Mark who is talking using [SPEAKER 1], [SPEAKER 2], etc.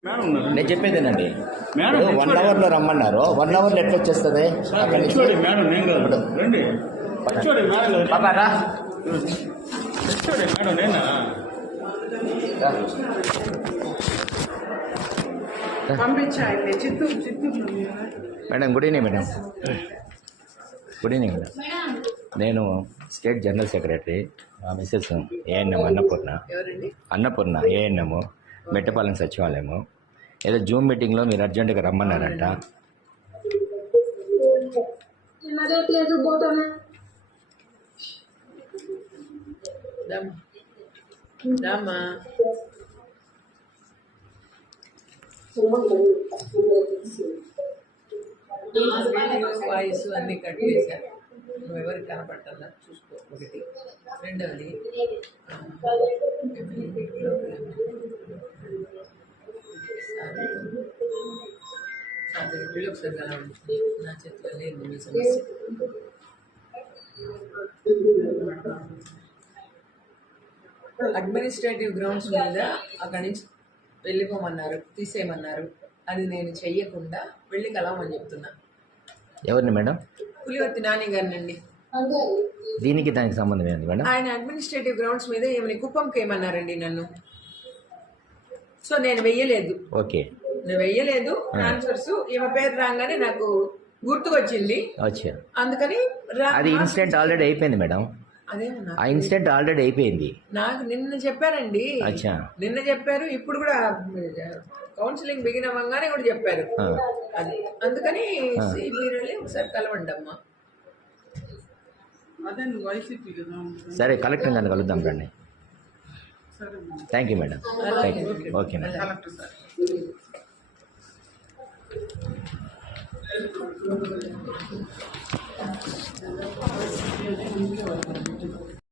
[SPEAKER 1] నేను చెప్పేదేనండి. 1 అవర్లో రమ్మన్నారు. 1 అవర్లో ఎట్లా వచ్చేస్తుంది? Madam good evening. Madam good evening. Madam నేను state general secretary. Mrs ANM Annapurna ANM Mettapalem సచివాలయము. ఏదో జూమ్ మీటింగ్లో మీరు అర్జెంటుగా రమ్మన్నారంట.
[SPEAKER 2] వాయిస్ అన్నీ కట్ చేశారు. నువ్వు ఎవరికి కనపడాలా చూసుకో. ఒకటి రెండవది ఒకసారి కలవండి. నా చేతిలో లేదు మీ సమస్య. అడ్మినిస్ట్రేటివ్ గ్రౌండ్స్ మీద అక్కడి నుంచి వెళ్ళిపోమన్నారు, తీసేయమన్నారు. అది నేను చెయ్యకుండా వెళ్ళి కలవమని చెప్తున్నా.
[SPEAKER 1] ఎవరిని మేడం?
[SPEAKER 2] పులివర్తి నాని గారినండి.
[SPEAKER 1] దీనికి దానికి సంబంధం ఏంటి మేడం?
[SPEAKER 2] ఆయన అడ్మినిస్ట్రేటివ్ గ్రౌండ్స్ మీద ఏమని కుప్పంకి ఏమన్నారండి నన్ను. సో నేను వెయ్యలేదు.
[SPEAKER 1] ఓకే,
[SPEAKER 2] నేను వెయ్యలేదు. ట్రాన్స్ఫర్స్ ఈమె పేరు రాగానే నాకు గుర్తుకొచ్చింది. అందుకని
[SPEAKER 1] అది ఇన్సిడెంట్ ఆల్రెడీ అయిపోయింది మేడం.
[SPEAKER 2] అదేమన్నా
[SPEAKER 1] ఆ ఇన్సిడెంట్ ఆల్రెడీ అయిపోయింది.
[SPEAKER 2] నాకు నిన్న చెప్పారండి. నిన్న చెప్పారు. ఇప్పుడు కూడా కౌన్సిలింగ్ బిగిన్ అవ్వగానే కూడా చెప్పారు. అది అందుకని మీరు వెళ్ళి ఒకసారి కలవండి అమ్మా.
[SPEAKER 1] సరే, కలెక్టర్ గారిని కలుద్దాం రండి. Thank you madam. Okay madam.